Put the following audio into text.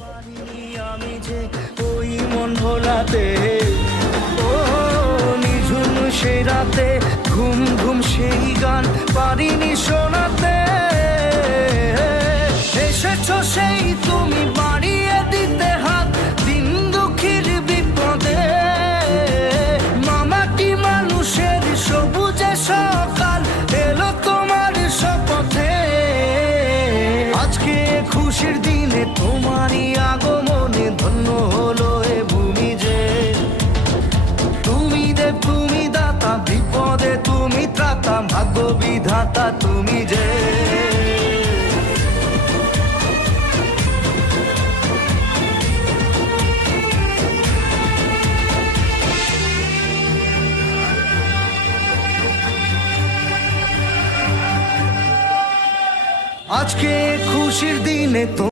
পারিনি আমি যে ওই মন ভোলাতে, ও নিঝুম সে রাতে ঘুম ঘুম সেই গান পারিনি শোনাতে। এসেছো সেই তুমি বাড়িয়ে দিতে হাত দিন দুঃখীর বিপদে। মামাটি মানুষের সবুজে সকাল এলো তোমার শপথে। আজকে খুশির দিনে তোমারই আগমনে ধন্য হলো এ ভূমি যে। তুমি দেব তুমি দাতা, বিপদে তুমি ত্রাতা, ভাগ্য বিধাতা তুমি যে। আজকে খুশির দিনে